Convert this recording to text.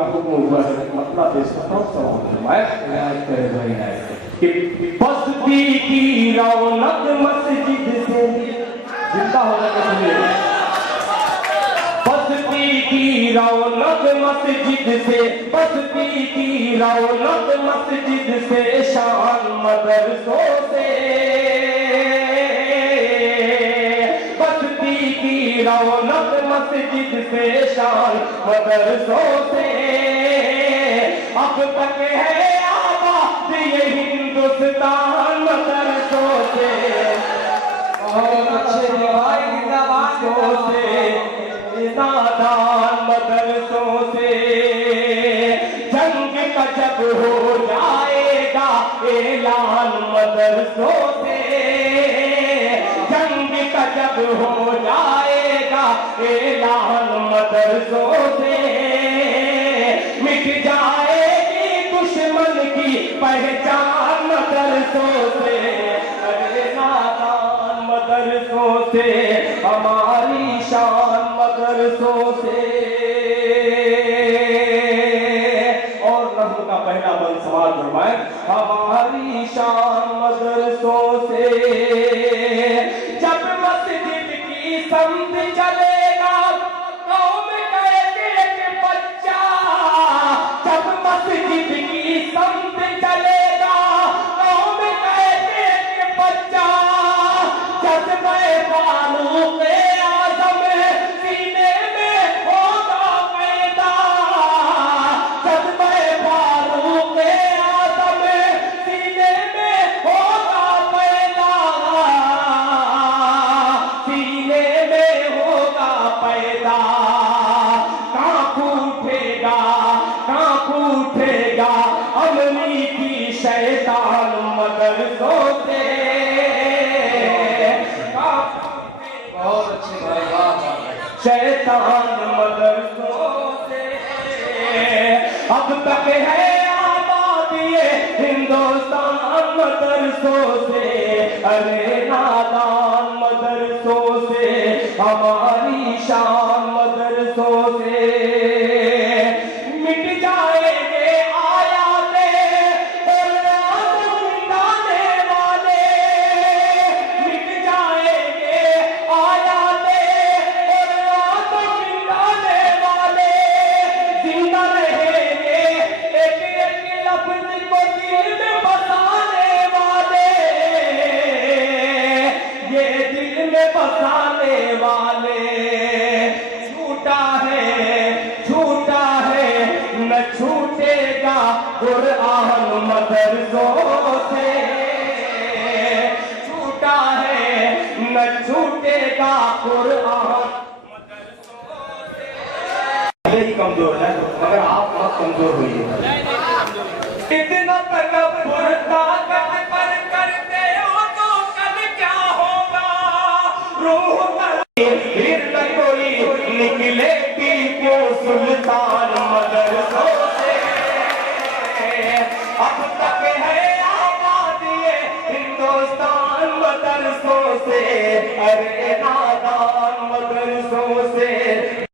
کا حکم ہوا ہے مطلب پیش کرتا ہوں سلام فرمائے عنایت کرے گا عنایت کہ بستی کی رونق مسجد سے زندہ ہونا کے سنیے بستی کی رونق مسجد سے بستی کی رونق مسجد سے شان مدرسوں سے بستی کی رونق مسجد سے شان مدرسوں سے اب تک ہے آباد یہ ہندوستان مدرسوں سے بہت اچھے بھائی زبانوں سے نادان مدرسوں سے جنگ کا جب ہو جائے گا اعلان مدرسوں سے جنگ کا جب ہو جائے گا اعلان مدرسوں سے مٹ جائے گی دشمن کی پہچان مدرسوں سے ارے نادان مدرسوں سے ہماری شان مدرسوں سے اور نظم کا پہلا بند سماعت فرمائیں ہماری شان مدرسوں سے جب مسجد کی سمت چلے گا قوم کا ایک بچہ جب مسجد کی سمت چلے گا قوم کا ایک بچہ جذبہ فاروق اعظم سینے میں ہوگا پیدا جذبہ فاروق اعظم سینے میں ہوگا پیدا سینے میں ہوگا پیدا کانپ اٹھے گا امریکی شیطان مدرسوں سے شیطان مدرسوں سے اب تک ہے آباد یہ ہندوستان مدرسوں سے ارے نادان مدرسوں سے ہماری شان مدرسوں سے مٹ جائے گے آیات قرآن مٹانے والے مٹ جائے گے آیات قرآن مٹانے والے زندہ رہیں گے ایک ایک لفظ کو دل میں بسانے والے یہ دل میں بسانے والے چھوٹا ہے نہ چھوٹے گا قرآن مدرسوں سے چھوٹا ہے نہ چھوٹے گا قرآن مدرسوں سے ہی کمزور ہے مگر آپ بہت کمزور ہوئی ہے اتنا تکبر طاقت پر کرتے ہو تو کل کیا ہوگا روح پھر نہ کوئی نکلے گی کیوں سلطان مدرسوں سے اب تک ہے آباد یہ ہندوستان مدرسوں سے ارے نادان مدرسوں سے